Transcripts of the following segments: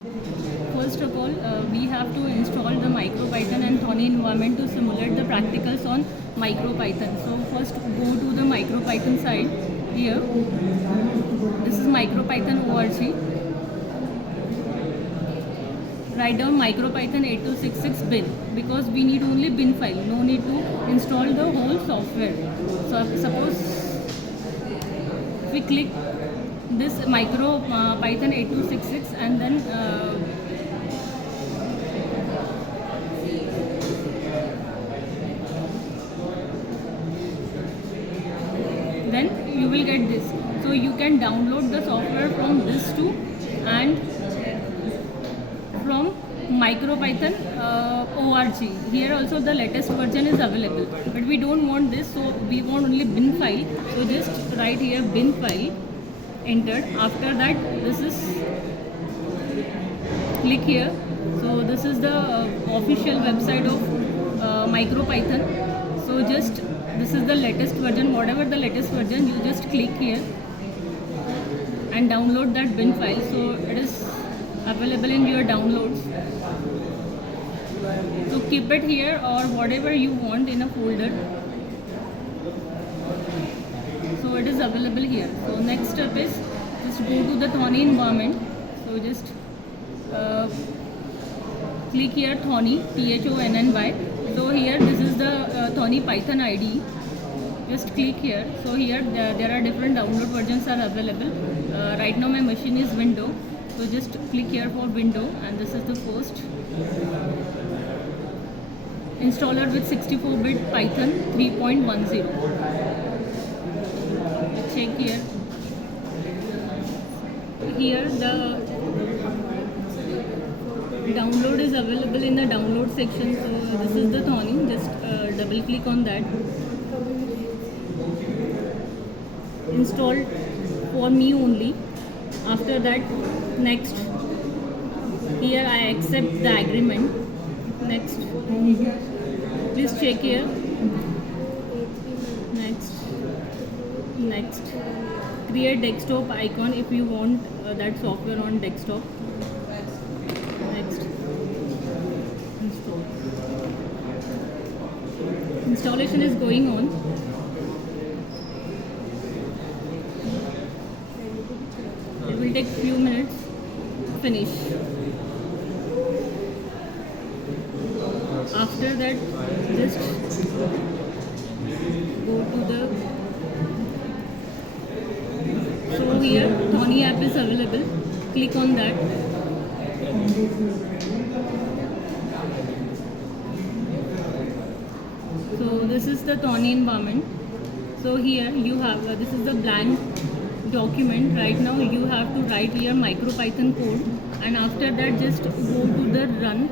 First of all, we have to install the MicroPython and THONNY environment to simulate the practicals on MicroPython. So first go to the MicroPython side here. This is MicroPython org. Write down MicroPython 8266 bin because we need only bin file. No need to install the whole software. So suppose if we click this MicroPython 8266 and then you will get this. So you can download the software from this too and from MicroPython org. Here also the latest version is available, but we don't want this, so we want only bin file. So just write here bin file, enter. After that, this is click here. So this is the official website of MicroPython. So just this is the latest version. Whatever the latest version, you just click here and download that bin file. So it is available in your downloads. So keep it here or whatever you want in a folder. So it is available here. So next step is just go to the THONNY environment. So just click here THONNY, THONNY. So here this is the THONNY Python ID. Just click here. So here there are different download versions are available. Right now my machine is window. So just click here for window and this is the first installer with 64-bit Python 3.10. Check here. Here the download is available in the download section. So this is the THONNY. Just double click on that. Installed for me only. After that, next. Here I accept the agreement. Next. Please check here. Next. Next. Create desktop icon if you want that software on desktop. Next. Install. Installation is going on. It will take few minutes. Finish. After that, just go to the. So here, THONNY app is available. Click on that. So this is the THONNY environment. So here you have this is the blank document. Right now you have to write here MicroPython code, and after that just go to the run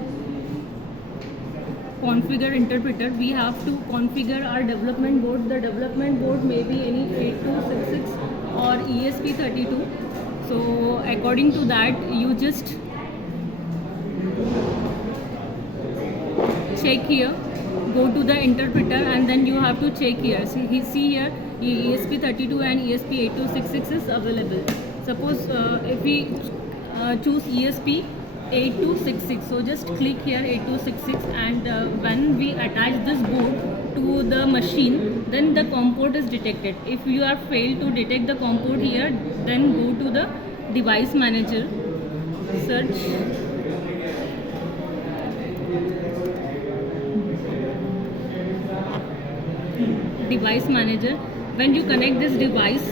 configure interpreter. We have to configure our development board. The development board may be any 8266 or ESP32. So according to that you just check here, go to the interpreter and then you have to check here. See here ESP32 and ESP8266 is available. Suppose if we choose ESP8266, so just click here 8266 and when we attach this board to the machine, then the COM port is detected. If you are failed to detect the COM port here, then go to the device manager, search device manager. When you connect this device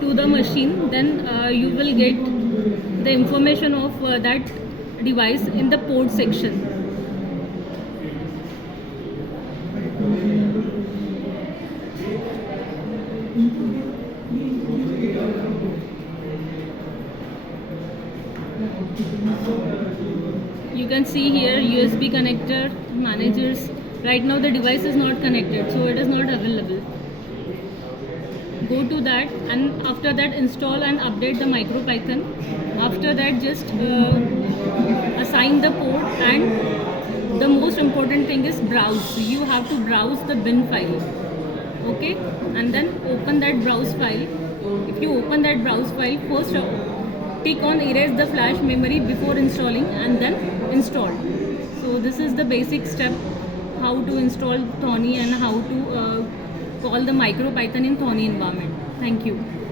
to the machine, then you will get the information of that device in the port section. You can see here USB connector managers. Right now the device is not connected, so it is not available. Go to that and after that install and update the MicroPython. After that just assign the port, and the most important thing is browse. You have to browse the bin file. Okay, and then open that browse file. If you open that browse file, first tick on erase the flash memory before installing and then install. So this is the basic step how to install THONNY and how to call the MicroPython in THONNY environment. Thank you.